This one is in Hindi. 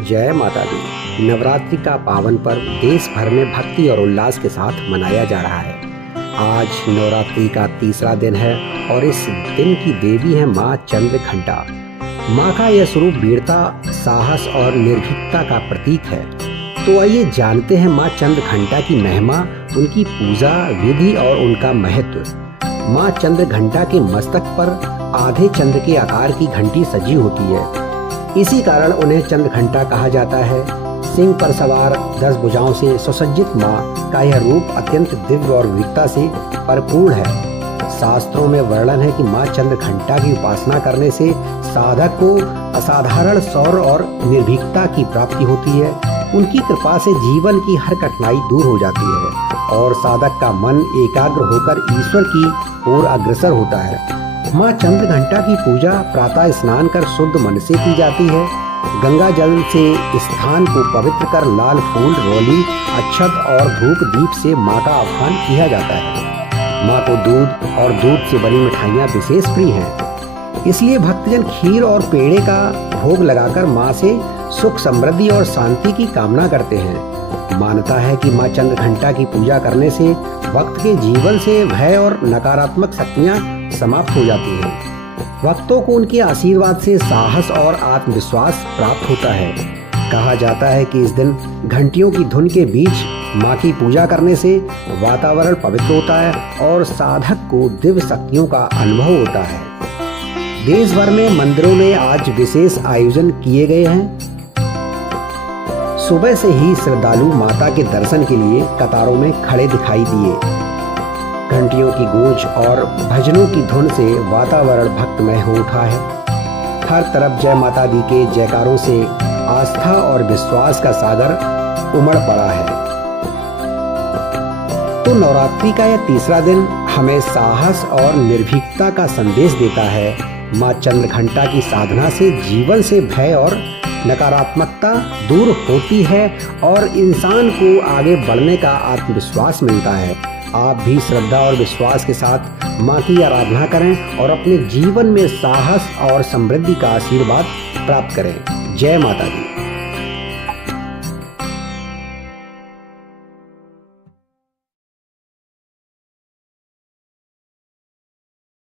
जय माता दी। नवरात्रि का पावन पर्व देश भर में भक्ति और उल्लास के साथ मनाया जा रहा है। आज नवरात्रि का तीसरा दिन है और इस दिन की देवी है माँ चंद्रघंटा। माँ का यह स्वरूप वीरता, साहस और निर्भीकता का प्रतीक है। तो आइए जानते हैं माँ चंद्रघंटा की महिमा, उनकी पूजा विधि और उनका महत्व। माँ चंद्रघंटा के मस्तक पर आधे चंद्र के आकार की घंटी सजी होती है। इसी कारण उन्हें चंद्रघंटा कहा जाता है। सिंह पर सवार 10 भुजाओं से सुसज्जित माँ का यह रूप अत्यंत दिव्य और विविधता से परिपूर्ण है। शास्त्रों में वर्णन है कि माँ चंद्रघंटा की उपासना करने से साधक को असाधारण शौर्य और निर्भीकता की प्राप्ति होती है। उनकी कृपा से जीवन की हर कठिनाई दूर हो जाती है और साधक का मन एकाग्र होकर ईश्वर की ओर अग्रसर होता है। माँ चंद्रघंटा की पूजा प्रातः स्नान कर शुद्ध मन से की जाती है। गंगा जल से स्थान को पवित्र कर लाल फूल, रोली, अक्षत और धूप दीप से माँ का आह्वान किया जाता है। माँ को दूध और दूध से बनी मिठाइयाँ विशेष प्रिय हैं। इसलिए भक्तजन खीर और पेड़े का भोग लगाकर माँ से सुख, समृद्धि और शांति की कामना करते हैं। मान्यता है कि माँ चंद्रघंटा की पूजा करने से भक्त के जीवन से भय और नकारात्मक शक्तियाँ समाप्त हो जाती हैं। भक्तों को उनके आशीर्वाद से साहस और आत्मविश्वास प्राप्त होता है। कहा जाता है कि इस दिन घंटियों की धुन के बीच माँ की पूजा करने से वातावरण पवित्र होता है और साधक को दिव्य शक्तियों का अनुभव होता है। देश भर में मंदिरों में आज विशेष आयोजन किए गए हैं। सुबह से ही श्रद्धालु माता के दर्शन के लिए कतारों में खड़े दिखाई दिए। घंटियों की गूंज और भजनों की धुन से वातावरण भक्तमय हो उठा है। हर तरफ जय माता दी के जयकारों से आस्था और विश्वास का सागर उमड़ पड़ा है। तो नवरात्रि का यह तीसरा दिन हमें साहस और निर्भीकता का संदेश देता है। माँ चंद्रघंटा की साधना से जीवन से भय और नकारात्मकता दूर होती है और इंसान को आगे बढ़ने का आत्मविश्वास मिलता है। आप भी श्रद्धा और विश्वास के साथ माँ की आराधना करें और अपने जीवन में साहस और समृद्धि का आशीर्वाद प्राप्त करें। जय माता दी।